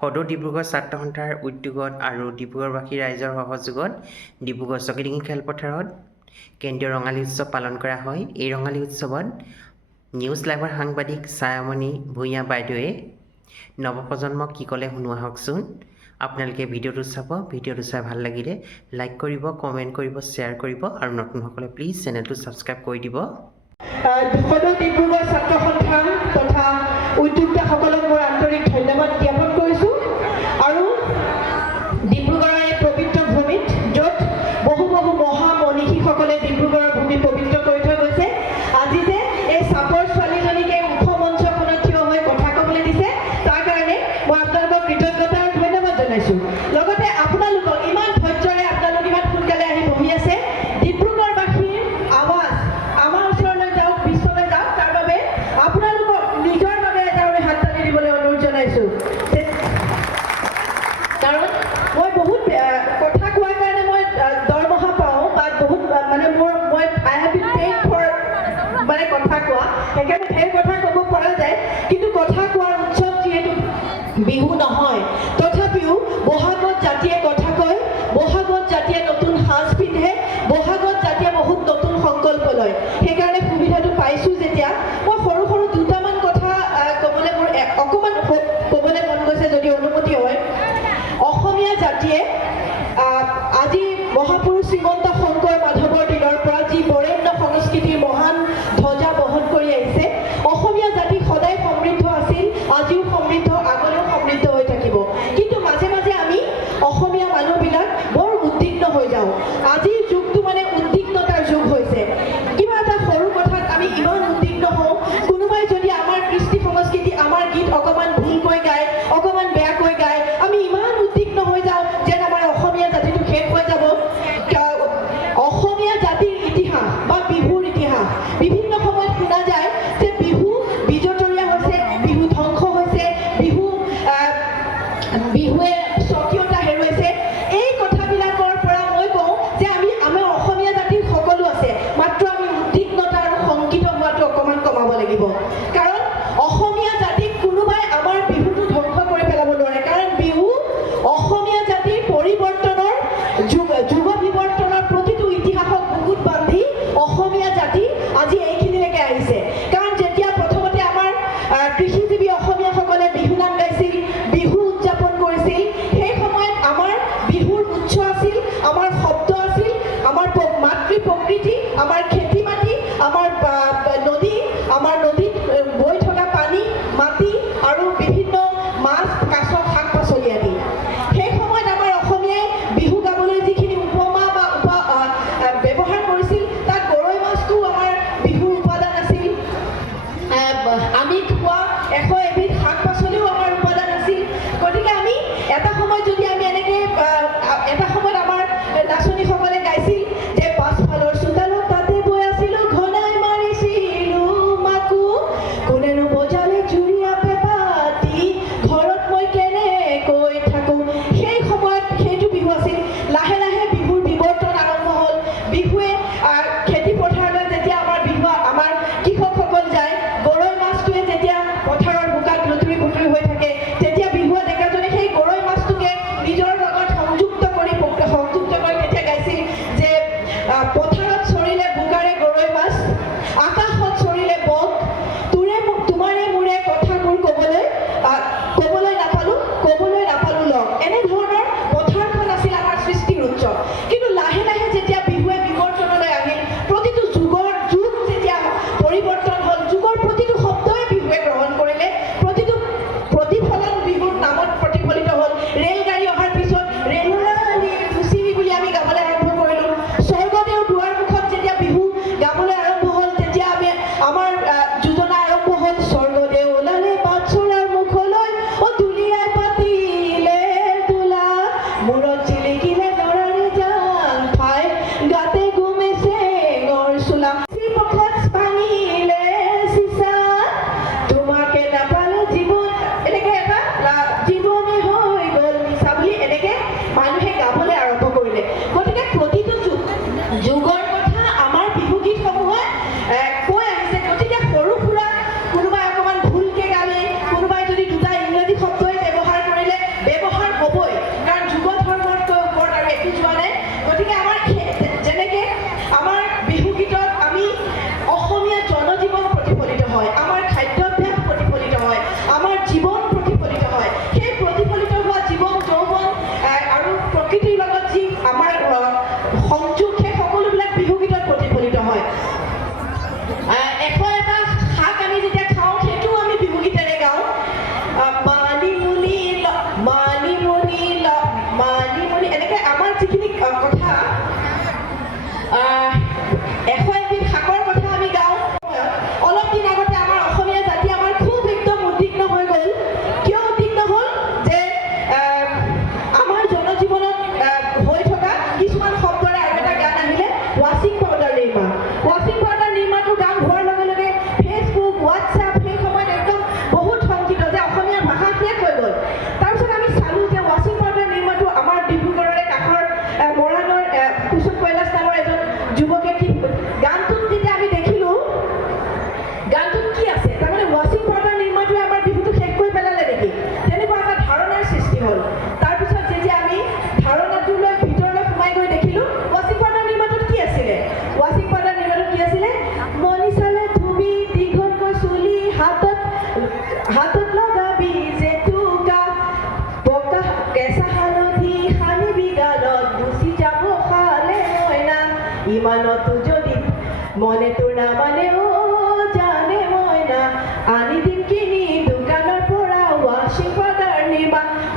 সদৌ ডিব্ৰুগড় ছাত্ৰ সন্থাৰ উদ্যোগত আৰু ডিব্ৰুগড়বাসী ৰাইজৰ সহযোগত ডিব্ৰুগড় চকিডিঙি খেলপথাৰত কেন্দ্ৰীয় ৰঙালী উৎসৱ পালন কৰা হয়। এই ৰঙালী উৎসৱত নিউজ লাইভৰ সাংবাদিক ছায়ামণি ভূঞা বাইদেৱে নৱপ্ৰজন্মক কি ক'লে শুনোৱা হওকচোন। আপোনালোকে ভিডিঅ'টো চাব, ভিডিঅ'টো চাই ভাল লাগিলে লাইক কৰিব, কমেণ্ট কৰিব, শ্বেয়াৰ কৰিব আৰু নতুনসকলে প্লিজ চেনেলটো ছাবস্ক্ৰাইব কৰি দিব। সদৌ ডিব্ৰুগড় ছাত্ৰ সন্থা তথা উদ্যোক্তাসকলক মই আন্তৰিক ধন্যবাদ জ্ঞাপন কৰিছোঁ। আৰু ডিব্ৰুগড়ৰ এই পবিত্ৰ ভূমিত য'ত বহু মহা মনীষীসকলে ডিব্ৰুগড়ৰ ভূমি পবিত্ৰ কৰি থৈ গৈছে, আজি যে এই চাপৰ ছোৱালীজনীকে ওখ মঞ্চখনত থিয় হৈ কথা ক'বলৈ দিছে, তাৰ কাৰণে মই আপোনালোকক কৃতজ্ঞতা আৰু ধন্যবাদ জনাইছোঁ। লগতে আপোনালোকক ইমান ধৈৰ্যৰে আপোনালোক ইমান সোনকালে আহি বহি আছে। ডিব্ৰুগড়বাসীৰ আৱাজ আমাৰ ওচৰলৈ যাওক, বিশ্বলৈ যাওক, তাৰ বাবে আপোনালোকক নিজৰ বাবে এটা হাত তালি দিবলৈ অনুৰোধ জনাইছোঁ। কাৰণ মই বহুত কথা কোৱাৰ কাৰণে মই দৰমহা পাওঁ বা বহুত মই আই হেভ বিন পেইড ফৰ কথা কোৱা, সেইকাৰণে ঢেৰ কথা ক'ব পৰা যায়। কিন্তু কথা কোৱাৰ উৎসৱ যিহেতু বিহু নহয়, তথাপিও বহাগত জাতিয়ে কথা কয়, বহাগত জাতিয়ে নতুন সাজ পিন্ধে, বহাগত জাতিয়ে বহুত নতুন সংকল্প লয়। সেইকাৰণে সুবিধাটো পাইছোঁ যেতিয়া মই সৰু দুটামান কথা ক'বলৈ মোৰ অকণমান ক'বলৈ মন গৈছে, যদি অনুমতি হয়। অসমীয়া জাতিয়ে আজি মহাপুৰুষ শ্ৰীমন্ত শংকৰ মাধৱৰ দিনৰ পৰা যি বৰেণ্য সংস্কৃতিৰ মহান ধ্বজা বহন কৰি আহিছে, অসমীয়া জাতি সদায় সমৃদ্ধ আছিল, আজিও সমৃদ্ধ, আগলৈও সমৃদ্ধ হৈ থাকিব। কিন্তু মাজে মাজে আমি অসমীয়া মানুহবিলাক বৰ উদ্বিগ্ন হৈ যাওঁ। আজিৰ যুগটো উদ্বিগ্নতাৰ যুগ হৈছে। কিবা এটা সৰু কথাত আমি ইমান উদ্বিগ্ন হওঁ। কোনোবাই যদি আমাৰ কৃষ্টি সংস্কৃতি, আমাৰ গীত অকণমান ভুলকৈ গায়, অকণমান বেয়াকৈ গায়, আমি ইমান উদ্বিগ্ন হৈ যাওঁ যেন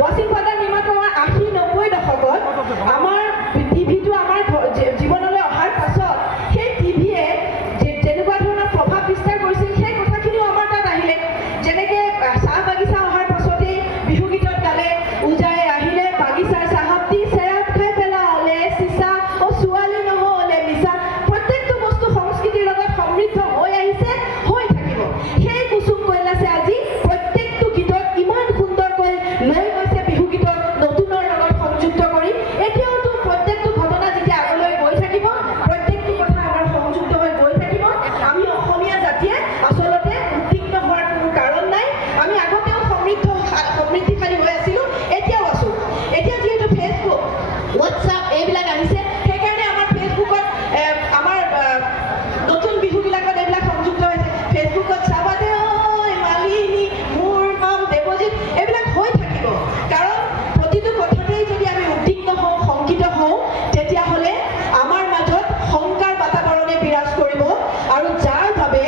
ৱাচিং পাউডাৰ নিৰ্মাণ কৰা 80-90 দশকত আমাৰ টিভিটো আমাৰ জীৱনলৈ অহাৰ পাছত সেই টিভিয়ে যেনেকুৱা ধৰণৰ প্ৰভাৱ বিস্তাৰ কৰিছিল সেই কথাখিনিও আমাৰ তাত আহিলে। যেনেকৈ চাহ বাগিচা অহাৰ পাছতেই বিহুগীতত গালে, উজাই আহিলে বাগিচাৰ চাহাপতি চেৰাত খাই পেলালে চিচা অ ছোৱালী নহ'লে মিছা। প্ৰত্যেকটো বস্তু সংস্কৃতিৰ লগত সমৃদ্ধ হৈ আহিছে, হৈ থাকিব। সেই কুসুম কৈলাশে আজি প্ৰত্যেকটো গীতত ইমান সুন্দৰকৈ লৈ গৈছে বিহুগীতত নতুনৰ লগত সংযুক্ত কৰি। এতিয়াওতো প্ৰত্যেকটো ঘটনা যেতিয়া আগলৈ গৈ থাকিব, প্ৰত্যেকটো কথা আমাৰ সংযুক্ত হৈ গৈ থাকিব। আমি অসমীয়া জাতিয়ে আচলতে উদ্বিগ্ন হোৱাৰ কোনো কাৰণ নাই। আমি আগতেও সমৃদ্ধিশালী হৈ আছিলোঁ, এতিয়াও আছোঁ। এতিয়া যিহেতু ফেচবুক, হোৱাটছআপ এইবিলাক আহিছে, সেইকাৰণে আমাৰ ফেচবুকত আমাৰ নতুন বিহুবিলাকত এইবিলাক সংযুক্ত হৈছে। ফেচবুকত চাবা দে ঐ মালিনী, মোৰ নাম দেৱজিৎ, এইবিলাক হৈ থাকিব। কাৰণ প্ৰতিটো কথাতেই যদি আমি উদ্বিগ্ন হওঁ, শংকিত হওঁ, তেতিয়াহ'লে আমাৰ মাজত শংকাৰ বাতাবৰণে বিৰাজ কৰিব। আৰু যাৰ বাবে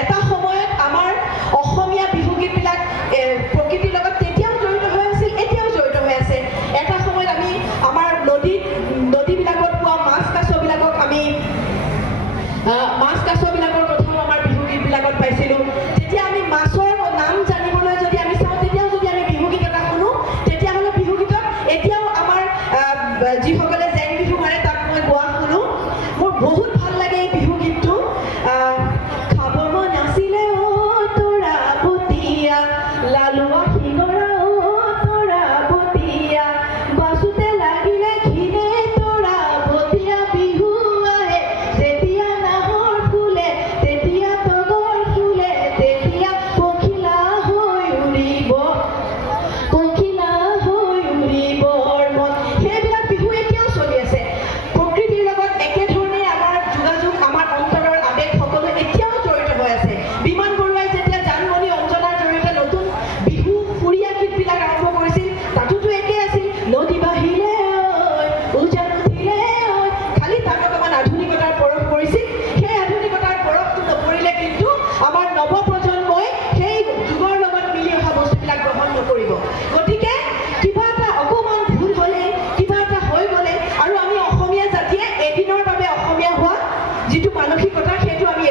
এটা সময়ত আমাৰ অসমীয়া বিহুগীতবিলাক প্ৰকৃতিৰ লগত তেতিয়াও জড়িত হৈ আছিল, এতিয়াও জড়িত হৈ আছে। এটা সময়ত আমি আমাৰ নদীবিলাকত পোৱা মাছ কাছবিলাকৰ কথাও আমাৰ বিহুগীতবিলাকত পাইছিলোঁ। তেতিয়া আমি মাছৰ নাম জানিবলৈ যদি আমি চাওঁ, তেতিয়াও যদি আমি বিহুগীত এটা শুনো, তেতিয়াহ'লে বিহুগীতত এতিয়াও আমাৰ যিসকলে জেং বিহু মাৰে তাক মই গোৱা শুনো। মোৰ বহুত ভাল লাগে এই বিহুগীতটো। খাব মন আছিলে অ' তৰা বতিয়া, লালুৱা শিঙৰা অ' তৰা বতিয়া, বাচোতে লাগিলে ঘিনে তৰা বতিয়া, বিহু আহে যেতিয়া নাহৰ ফুলে, তেতিয়া তগৰ ফুলে, তেতিয়া পখিলা হৈ উৰিব, পখিলা হৈ উৰিবৰ মন। সেইবিলাক বিহু এতিয়াও চলি আছে। প্ৰকৃতিৰ লগত একেধৰণে আমাৰ যোগাযোগ, আমাৰ অন্তৰৰ আৱেগ সকলো এতিয়াও জড়িত হৈ আছে। বিমান বৰুৱাই যেতিয়া জানমণি অঞ্জনাৰ জৰিয়তে নতুন বিহু সুৰীয়া গীতবিলাক আৰম্ভ কৰিছিল, তাতোতো একেই আছিল। নদী বাঢ়িলে ঐ, উজান উঠিলে ঐ, খালি তাত অকণমান আধুনিকতাৰ পৰশ পৰিছিল। সেই আধুনিকতাৰ পৰশটো নপৰিলে কিন্তু আমাৰ নৱপ্ৰজন্মই সেই যুগৰ লগত মিলি অহা বস্তুবিলাক গ্ৰহণ নকৰিব। গতিকে কিবা এটা অকণমান ভুল হ'লে, কিবা এটা হৈ গ'লে, আৰু আমি অসমীয়া জাতিয়ে এদিনৰ বাবে অসমীয়া হোৱা যিটো মানসিকতা, সেইটো আমি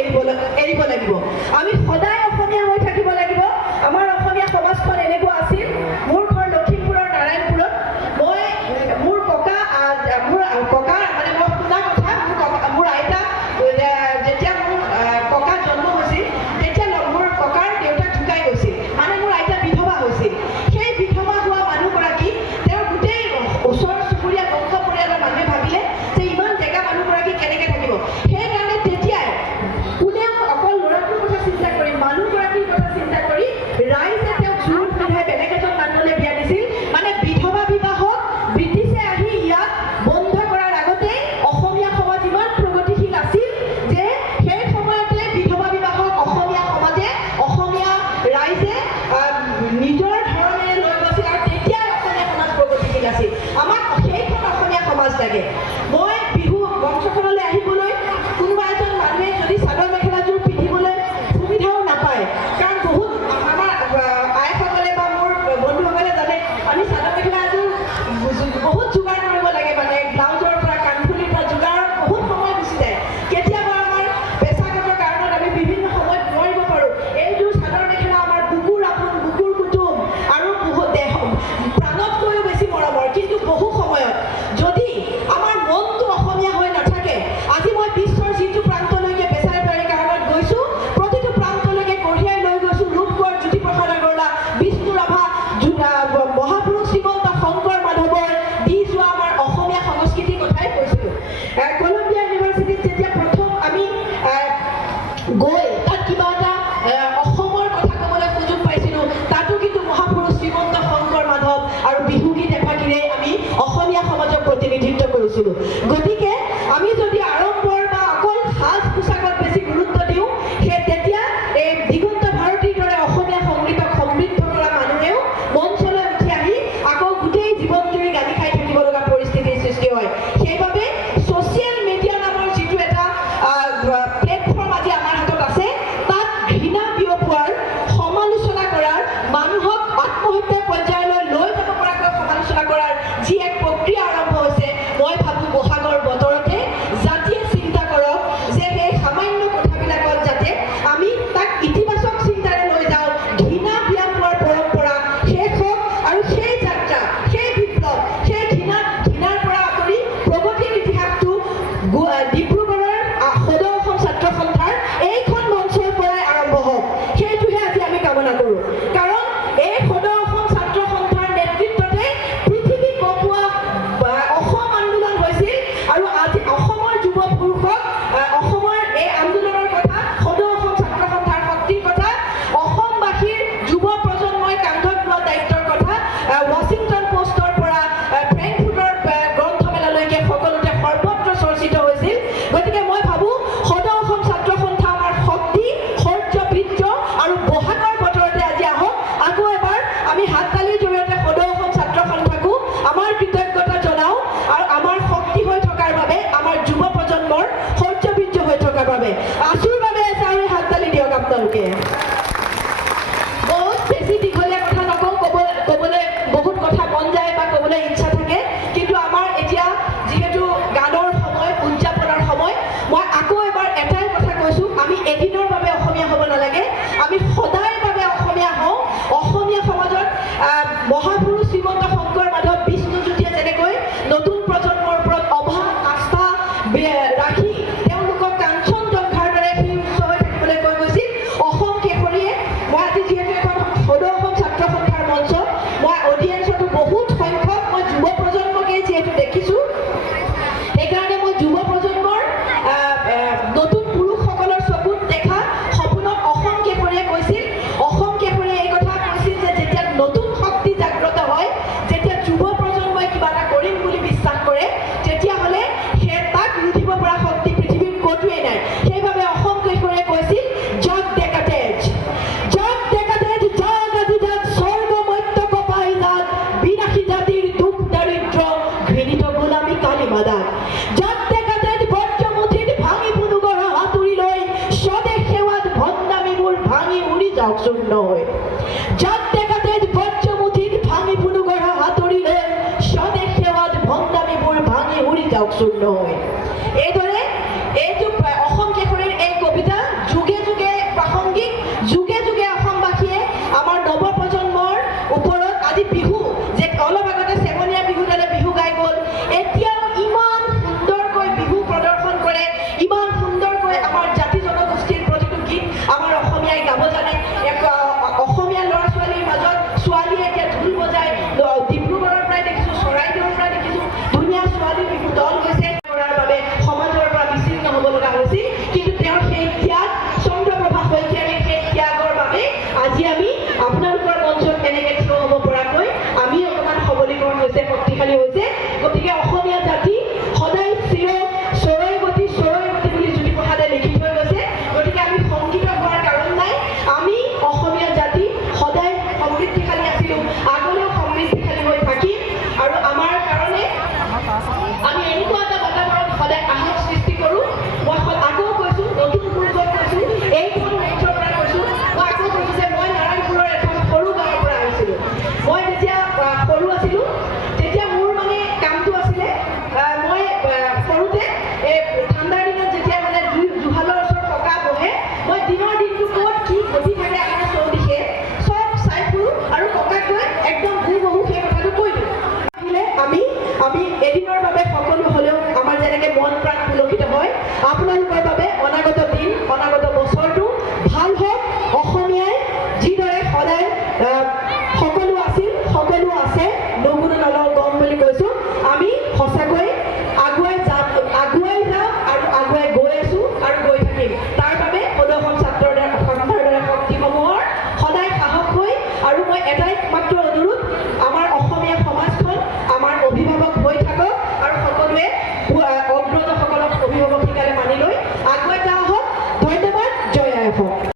এৰিব লাগিব। আমি সদায় অসমীয়া হৈ থাকিব লাগিব। আমাৰ অসমীয়া সমাজখন এনেকুৱা আছিল। মোৰ ঘৰ লখিমপুৰৰ নাৰায়ণপুৰত। মোৰ ককা মানে মই শুনা কথা, মোৰ আইতা যেতিয়া মোৰ ককা জন্ম হৈছিল, তেতিয়া মোৰ ককাৰ দেউতাক ঢুকাই গৈছিল, মানে মোৰ আইতা বিধৱা হৈছিল। সেই বিধৱা হোৱা মানুহগৰাকী, তেওঁৰ গোটেই ওচৰ চুবুৰীয়া বংশ পৰিয়ালৰ মানুহে ভাবিলে যে ইমান ডেকা মানুহগৰাকী কেনেকৈ থাকিব। সেইকাৰণে তেতিয়াই কোনেও অকল ল'ৰাটোৰ কথা চিন্তা কৰি, মানুহগৰাকীৰ কথা চিন্তা কৰি ৰাইজে তেওঁক জোৰ পিন্ধাই বেলেগ এজন মানুহলৈ বিয়া দিছিল। মানে বিধৱা বিবাহক ব্ৰিটিছে আহি ইয়াত বন্ধ কৰাৰ আগতেই অসমীয়া সমাজ ইমান প্ৰগতিশীল আছিল যে সেই সময়তে বিধৱা বিবাহক অসমীয়া সমাজে, অসমীয়া ৰাইজে নিজৰ ধৰণেৰে লৈ গৈছিল। আৰু তেতিয়াই অসমীয়া সমাজ প্ৰগতিশীল আছিল। আমাক সেইখন অসমীয়া সমাজ লাগে। মই বিহু মঞ্চখনলৈ আহিবলৈ কোনোবা এজন মানুহে যদি চাদৰ মেখেলাযোৰ পিন্ধিবলৈ সুবিধাও নাপায়, কাৰণ বহুত আমাৰ আইসকলে বা মোৰ বন্ধুসকলে জানে, আমি চাদৰ মেখেলাযোৰ বহুত যোগাৰ কৰিব লাগে। মানে ব্লাউজৰ পৰা, কাণফুলিৰ পৰা যোগাৰত বহুত সময় গুচি যায়। কেতিয়াবা আমাৰ পেচাগত কাৰণত আমি বিভিন্ন সময়ত নোৱাৰিব পাৰোঁ। এইযোৰ চাদৰ মেখেলা আমাৰ বুকুৰ আপোন, বুকুৰ কুটুম, আজি বিহু যে অলপ আগতে চেমনীয়া বিহু দলে বিহু গাই গ'ল, এতিয়াও ইমান সুন্দৰকৈ বিহু প্ৰদৰ্শন কৰে, ইমান সুন্দৰকৈ আমাৰ জাতি জনগোষ্ঠীৰ প্ৰতিটো গীত আমাৰ অসমীয়াই গাব জানে। অসমীয়া ল'ৰা ছোৱালীৰ মাজত ছোৱালীয়ে এতিয়া ঢোল বজায়, ডিব্ৰুগড়ৰ পৰাই দেখিছোঁ, চৰাইদেউৰ পৰা দেখিছোঁ, ধুনীয়া ছোৱালী বিহু দল হৈছে কৰাৰ বাবে সমাজৰ পৰা বিচ্ছিন্ন হ'ব লগা হৈছিল। কিন্তু তেওঁৰ সেই ত্যাগ, চন্দ্ৰপ্ৰভা শইকীয়াৰীৰ সেই ত্যাগৰ বাবে আজি আমি আপোনালোকৰ মঞ্চত এনেকৈ থিয় হ'ব পৰাকৈ আমি অকণমান সবলীকৰণ হৈছে, শক্তিশালী হৈছে। গতিকে অসমীয়া জাতি সদায় চৰৈগতি বুলি জ্যোতিপ্ৰসাদে লিখি থৈ গৈছে। গতিকে আমি সংগীত হোৱাৰ কাৰণ নাই, আমি অসমীয়া জাতি সদায় সমৃদ্ধিশালী আছিলোঁ, আগলৈও সমৃদ্ধিশালী হৈ থাকিম। আৰু আমাৰ কাৰণে আমি এনেকুৱা এটা বাতাবৰণ সদায় আহক সৃষ্টি কৰোঁ। মই আকৌ কৈছোঁ, নতুন পুৰুষক কৈছোঁ, এইখন মঞ্চৰ পৰা কৈছোঁ, মই আকৌ কৈছোঁ যে মই নাৰায়ণপুৰৰ এখন সৰু গাঁৱৰ পৰা আহিছিলোঁ। মই যেতিয়া সৰু আছিলোঁ তেতিয়া মোৰ মানে কামটো আছিলে, মই সৰুতে এই ঠাণ্ডাৰ দিনত যেতিয়া মানে জুহালৰ ওচৰত ককা বহে, মই দিনৰ দিনটো ক'ত কি ঘটি থাকে আমাৰ চৌদিশে চব চাই ফুৰোঁ আৰু ককাক গৈ একদম বহু সেই কথাটো কৈ দিওঁ। আহিলে আমি এদিনৰ বাবে সকলো হ'লেও আমাৰ যেনেকৈ মন প্ৰাণ পুলকিত হয়, আপোনালোকৰ বাবে অনাগত দিন, অনাগত বছৰটো ভাল হওক। অসমীয়াই যিদৰে সদায় সকলো আছিল, সকলো আছে, নগুণ নলওঁ গম বুলি কৈছোঁ, আমি সঁচাকৈ আগুৱাই যাম আৰু আগুৱাই গৈ আছোঁ আৰু গৈ থাকিম। তাৰ বাবে সদৌ অসম ছাত্ৰৰ দৰে শক্তিসমূহৰ সদায় সাহস হৈ, আৰু মই এটাই মাত্ৰ